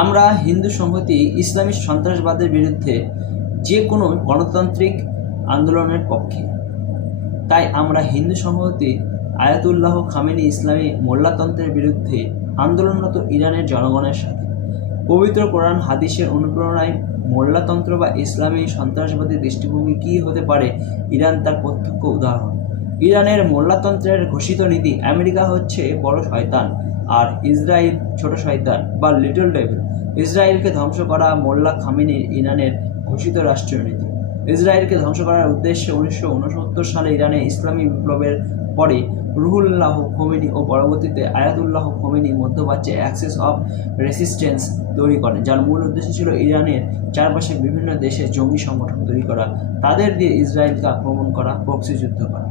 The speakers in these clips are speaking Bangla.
আমরা হিন্দু সংহতি ইসলামী সন্ত্রাসবাদের বিরুদ্ধে যে কোনো গণতান্ত্রিক আন্দোলনের পক্ষে। তাই আমরা হিন্দু সংহতি আয়াতুল্লাহ খামেনি ইসলামী মোল্লাতন্ত্রের বিরুদ্ধে আন্দোলনরত ইরানের জনগণের সাথে। পবিত্র কোরআন হাদিসের অনুপ্রেরণায় মোল্লাতন্ত্র বা ইসলামী সন্ত্রাসবাদী দৃষ্টিভঙ্গি কী হতে পারে, ইরান তার প্রত্যক্ষ উদাহরণ। ইরানের মোল্লাতন্ত্রের ঘোষিত নীতি, আমেরিকা হচ্ছে বড় শয়তান আর ইসরায়েল ছোট শয়তান বা লিটল ডেভিল। ইসরায়েলকে ধ্বংস করা মোল্লা খামেনির ইরানের ঘোষিত রাষ্ট্রীয় নীতি। ইসরায়েলকে ধ্বংস করার উদ্দেশ্যে 1969 সালে ইরানে ইসলামী বিপ্লবের পরে রুহুল্লাহ খোমেনি ও পরবর্তীতে আয়াতুল্লাহ খোমেনি মধ্যপ্রাচ্যে অ্যাক্সিস অফ রেসিস্টেন্স তৈরি করেন, যার মূল উদ্দেশ্য ছিল ইরানের চারপাশে বিভিন্ন দেশে জঙ্গি সংগঠন তৈরি করা, তাদের দিয়ে ইসরায়েলকে আক্রমণ করা, প্রক্সি যুদ্ধ করা।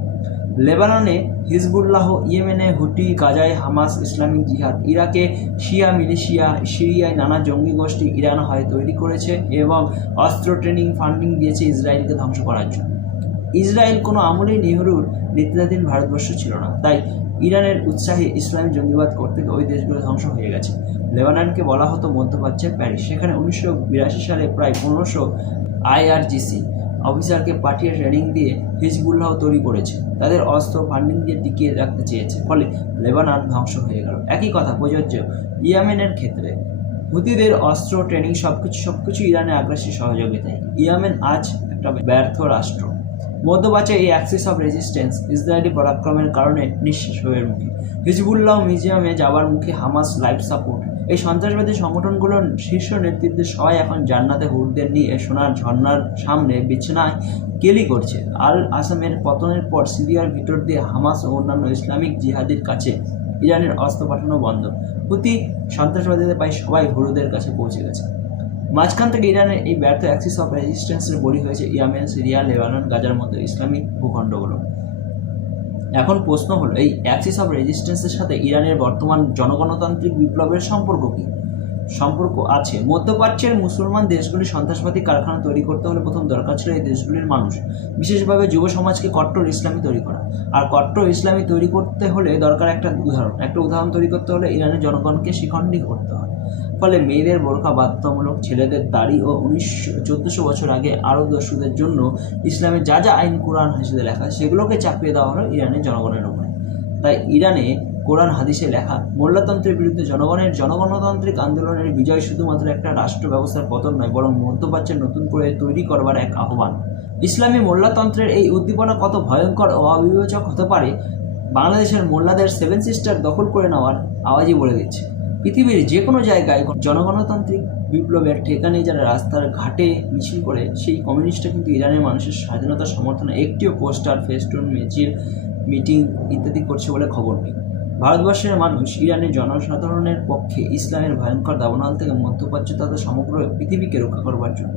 লেবাননে হিজবুল্লাহ, ইয়েমেনে হুটি, গাজায় হামাস, ইসলামিক জিহাদ, ইরাকে শিয়া মিলিশিয়া, সিরিয়ায় নানা জঙ্গি গোষ্ঠী ইরান হয় তৈরি করেছে এবং অস্ত্র ট্রেনিং ফান্ডিং দিয়েছে ইসরায়েলকে ধ্বংস করার জন্য। ইসরায়েল কোনো আমলেই নেহরুর নেতৃত্বাধীন ভারতবর্ষ ছিল না, তাই ইরানের উৎসাহে ইসলামী জঙ্গিবাদ করতে ওই দেশগুলো ধ্বংস হয়ে গেছে। লেবাননকে বলা হতো মধ্যপ্রাচ্যের প্যারিস। সেখানে 1982 সালে প্রায় 1500 IRGC অফিসারকে পাঠিয়ে ট্রেনিং দিয়ে হিজবুল্লাহ তৈরি করেছে, তাদের অস্ত্র ফান্ডিং দিয়ে টিকিয়ে রাখতে চেয়েছে, ফলে লেবানন ধ্বংস হয়ে গেল। একই কথা প্রযোজ্য ইয়েমেনের ক্ষেত্রে। হুতিদের অস্ত্র ট্রেনিং সবকিছু ইরানের আগ্রাসী সহযোগিতায়। ইয়েমেন আজ একটা ব্যর্থ রাষ্ট্র। মধ্যপ্রাচ্যে এই অ্যাক্সিস অফ রেজিস্ট্যান্স ইসরায়েলি পরাক্রমের কারণে নিঃশেষ হয়ে মুখে। হিজবুল্লাহ মিউজিয়ামে যাওয়ার মুখে, হামাস লাইফ সাপোর্ট। এই সন্ত্রাসবাদী সংগঠনগুলোর শীর্ষ নেতৃত্বের সবাই এখন জান্নাতে হুরদের নিয়ে সোনার ঝর্ণার সামনে বিছানায় কেলি করছে। আল আসামের পতনের পর সিরিয়ার ভিতর দিয়ে হামাস ও অন্যান্য ইসলামিক জিহাদির কাছে ইরানের অস্ত্র পাঠানো বন্ধ। হুতি সন্ত্রাসবাদীদের প্রায় সবাই হুরদের কাছে পৌঁছে গেছে। মাঝখান থেকে ইরানের এই ব্যর্থ অ্যাক্সিস অফ রেজিস্ট্যান্সের বলি হয়েছে ইয়েমেন, সিরিয়া, লেবানন, গাজার মতো ইসলামিক ভূখণ্ডগুলো। এখন প্রশ্ন হলো, এই অ্যাক্সিস অফ রেজিস্ট্যান্সের সাথে ইরানের বর্তমান জনগণতান্ত্রিক বিপ্লবের সম্পর্ক কী? সম্পর্ক আছে। মধ্যপ্রাচ্যের মুসলমান দেশগুলি সন্ত্রাসবাদী কারখানা তৈরি করতে হলে প্রথম দরকার ছিল এই দেশগুলির মানুষ, বিশেষভাবে যুব সমাজকে কট্টর ইসলামী তৈরি করা। আর কট্টর ইসলামী তৈরি করতে হলে দরকার একটা উদাহরণ তৈরি করতে হলে ইরানের জনগণকে শিখণ্ডী করতে হয়। ফলে মেয়েদের বোরকা বাধ্যতামূলক, ছেলেদের দাড়ি ও 1400 বছর আগে আরও দস্যুদের জন্য ইসলামের যা যা আইন কোরআন হাদিসে লেখা সেগুলোকে চাপিয়ে দেওয়া হলো ইরানের জনগণের উপরে। তাই ইরানে কোরআন হাদিসে লেখা মোল্লাতন্ত্রের বিরুদ্ধে জনগণতান্ত্রিক আন্দোলনের বিজয় শুধুমাত্র একটা রাষ্ট্র ব্যবস্থার পতন নয়, বরং মধ্যপ্রাচ্যের নতুন করে তৈরি করবার এক আহ্বান। ইসলামী মোল্লাতন্ত্রের এই উদ্দীপনা কত ভয়ঙ্কর ও অবিবেচক হতে পারে, বাংলাদেশের মোল্লাদের 7 সিস্টার দখল করে নেওয়ার আওয়াজই বলে দিচ্ছে। পৃথিবীর যে কোনো জায়গায় জনগণতান্ত্রিক বিপ্লবের ঠেকানে যারা রাস্তার ঘাটে মিছিল করে, সেই কমিউনিস্টরা কিন্তু ইরানের মানুষের স্বাধীনতার সমর্থনে একটিও পোস্টার, ফেস্টুন, মিটিং ইত্যাদি করছে বলে খবর নেই। ভারতবর্ষের মানুষ ইরানের জনসাধারণের পক্ষে ইসলামের ভয়ঙ্কর দাবানল থেকে মধ্যপ্রাচ্য তথা সমগ্র পৃথিবীকে রক্ষা করবার জন্য